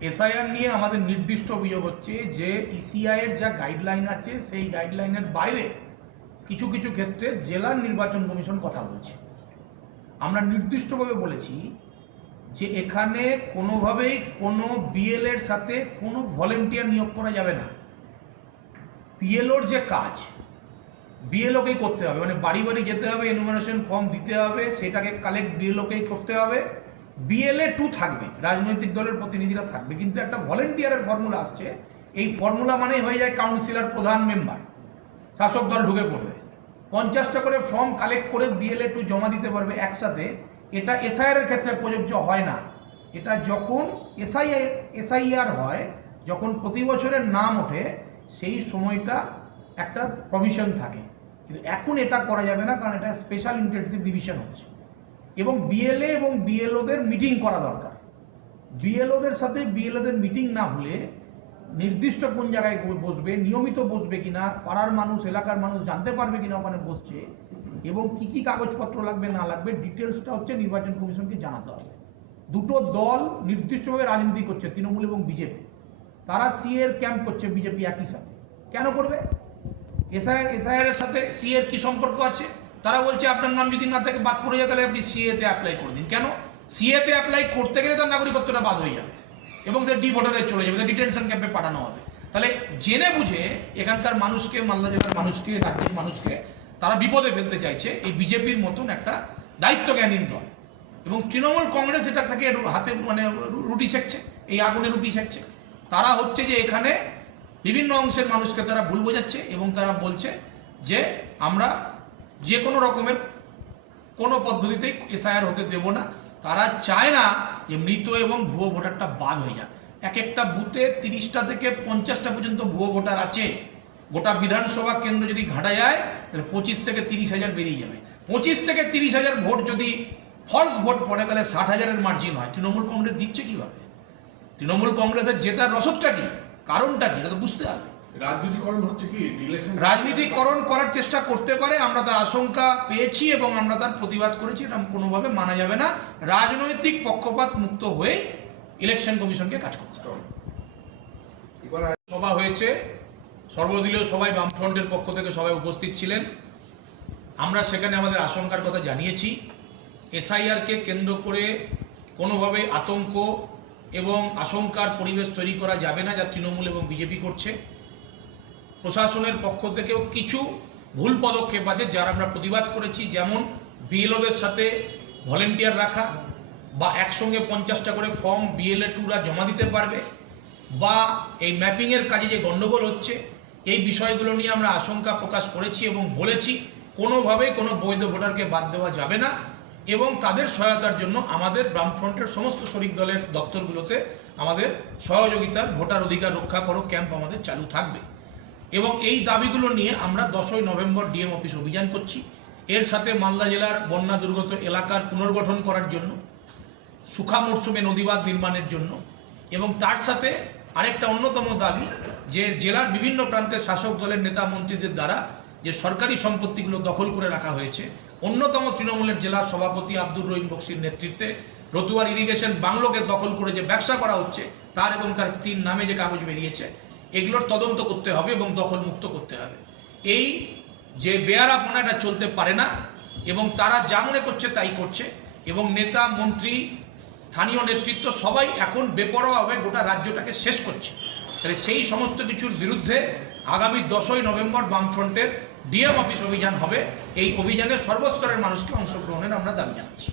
SIR নিয়ে আমাদের নির্দিষ্ট অভিযোগ হচ্ছে যে ইসিআই এর যা গাইডলাইন আছে, সেই গাইডলাইনের বাইরে কিছু কিছু ক্ষেত্রে জেলার নির্বাচন কমিশন কথা বলছে। আমরা নির্দিষ্টভাবে বলেছি যে এখানে কোনোভাবেই কোনো বিএল এর সাথে কোনো ভলেন্টিয়ার নিয়োগ করা যাবে না। পিএলওর যে কাজ বিএলওকেই করতে হবে। মানে বাড়ি বাড়ি যেতে হবে এনুমারেশন ফর্ম দিতে হবে, সেটাকে কালেক্ট বিএলওকেই করতে হবে। বিএলএ টু থাকবে, রাজনৈতিক দলের প্রতিনিধিরা থাকবে, কিন্তু একটা ভলেন্টিয়ারের ফর্মুলা আসছে। এই ফর্মুলা মানেই হয়ে যায় কাউন্সিলর প্রধান মেম্বার শাসক দল ঢুকে পড়বে। পঞ্চাশটা করে ফর্ম কালেক্ট করে বিএলএ টু জমা দিতে পারবে একসাথে। এটা এসআইআর এর ক্ষেত্রে প্রযোজ্য হয় না। এটা যখন এসআই এসআইআর হয়, যখন প্রতি বছরের নাম ওঠে, সেই সময়টা একটা প্রভিশন থাকে। কিন্তু এখন এটা করা যাবে না, কারণ এটা স্পেশাল ইন্টেন্সিভ ডিভিশন হচ্ছে। এবং বিএলএ এবং বিএলওদের মিটিং করা দরকার। বিএলওদের সাথে বিএলওদের মিটিং না হলে নির্দিষ্ট কোন জায়গায় বসবে, নিয়মিত বসবে কিনা, পাড়ার মানুষ, এলাকার মানুষ জানতে পারবে কিনা ওখানে বসছে, এবং কি কি কাগজপত্র লাগবে, না লাগবে ডিটেলসটা হচ্ছে নির্বাচন কমিশনকে জানাতে হবে। দুটো দল নির্দিষ্টভাবে রাজনীতি করছে, তৃণমূল এবং বিজেপি তারা সিএর ক্যাম্প করছে বিজেপি একই সাথে। কেন করবে? এসআইআর এসআইআর এর সাথে সি এর কি সম্পর্ক আছে? তারা বলছে, আপনার নাম যদি না থাকে, বাদ পড়ে যায়, তাহলে আপনি সিএ তে অ্যাপ্লাই করে দিন। কেন? সিএ তে অ্যাপ্লাই করতে গেলে তার নাগরিকত্বটা বাদ হয়ে যাবে এবং সে ডি ভোটারে চলে যাবে ডিটেনশন ক্যাম্পে পাঠানো হবে। তাহলে জেনে বুঝে এখানকার মানুষকে, মালদা জেলার মানুষকে, রাজ্যের মানুষকে তারা বিপদে ফেলতে চাইছে। এই বিজেপির মতন একটা দায়িত্বজ্ঞানীন দল। এবং তৃণমূল কংগ্রেস এটা থেকে হাতে মানে রুটি সেকছে এই আগুনে রুটি সেকছে তারা হচ্ছে যে এখানে বিভিন্ন অংশের মানুষকে তারা ভুল বোঝাচ্ছে এবং তারা বলছে যে, আমরা যে কোনো রকমের কোনো পদ্ধতিতেই এসআইআর হতে দেব না। তারা চায় না যে মৃত এবং ভুয়ো ভোটারটা বাদ হয়ে যাক। এক একটা বুথে তিরিশটা থেকে পঞ্চাশটা পর্যন্ত ভুয়ো ভোটার আছে। গোটা বিধানসভা কেন্দ্র যদি ঘাটা যায়, তাহলে পঁচিশ থেকে তিরিশ হাজার বেরিয়ে যাবে। পঁচিশ থেকে তিরিশ হাজার ভোট যদি ফলস ভোট পড়ে, তাহলে ষাট হাজারের মার্জিন হয়। তৃণমূল কংগ্রেস জিতছে কীভাবে? তৃণমূল কংগ্রেসের জেতার রসদটা কি? কারণটা কি? এটা তো বুঝতে হবে। রাজনীতিকরণ হচ্ছে কি ইলেকশন রাজনীতিকরণ করার চেষ্টা করতে পারে আমরা তার আশঙ্কা পেয়েছি এবং আমরা তার প্রতিবাদ করেছি এটা কোনোভাবে মানা যাবে না। রাজনৈতিক পক্ষপাত মুক্ত হয়ে ইলেকশন কমিশনকে কাজ করতে হবে। এবার সভা হয়েছে সর্বদলীয় সবাই বামফ্রন্টের পক্ষ থেকে সবাই উপস্থিত ছিলেন। আমরা সেখানে আমাদের আশঙ্কার কথা জানিয়েছি। এসআইআরকে কেন্দ্র করে কোনোভাবে আতঙ্ক এবং আশঙ্কার পরিবেশ তৈরি করা যাবে না যা তৃণমূল এবং বিজেপি করছে। প্রশাসনের পক্ষ থেকেও কিছু ভুল পদক্ষেপ আছে যার আমরা প্রতিবাদ করেছি। যেমন বিএলওদের সাথে ভলেন্টিয়ার রাখা বা একসঙ্গে পঞ্চাশটা করে ফর্ম বিএলএ টুরা জমা দিতে পারবে বা এই ম্যাপিংয়ের কাজে যে গণ্ডগোল হচ্ছে, এই বিষয়গুলো নিয়ে আমরা আশঙ্কা প্রকাশ করেছি এবং বলেছি, কোনোভাবেই কোনো বৈধ ভোটারকে বাদ দেওয়া যাবে না এবং তাদের সহায়তার জন্য আমাদের বামফ্রন্টের সমস্ত শরিক দলের দপ্তরগুলোতে আমাদের সহযোগিতার ভোটার অধিকার রক্ষা করো, ক্যাম্প আমাদের চালু থাকবে। এবং এই দাবিগুলো নিয়ে আমরা দশই নভেম্বর ডিএম অফিস অভিযান করছি। এর সাথে মালদা জেলার বন্যা দুর্গত এলাকার পুনর্গঠন করার জন্য, সুখা মরশুমে নদীবাঁধ নির্মাণের জন্য এবং তার সাথে আরেকটা অন্যতম দাবি যে জেলার বিভিন্ন প্রান্তের শাসক দলের নেতা মন্ত্রীদের দ্বারা যে সরকারি সম্পত্তিগুলো দখল করে রাখা হয়েছে, অন্যতম তৃণমূলের জেলা সভাপতি আব্দুর রহিম বক্সির নেতৃত্বে রতুয়ার ইরিগেশন বাংলোকে দখল করে যে ব্যবসা করা হচ্ছে, তার এবং তার স্ত্রীর নামে যে কাগজ বেরিয়েছে এগুলোর তদন্ত করতে হবে এবং দখল মুক্ত করতে হবে। এই যে বেয়ারাপনা এটা চলতে পারে না এবং তারা যা মনে করছে তাই করছে এবং নেতা, মন্ত্রী, স্থানীয় নেতৃত্ব সবাই এখন বেপরোয়াভাবে গোটা রাজ্যটাকে শেষ করছে। তাহলে সেই সমস্ত কিছুর বিরুদ্ধে আগামী দশই নভেম্বর বামফ্রন্টের ডিএম অফিস অভিযান হবে। এই অভিযানে সর্বস্তরের মানুষকে অংশগ্রহণের আমরা দাবি জানাচ্ছি।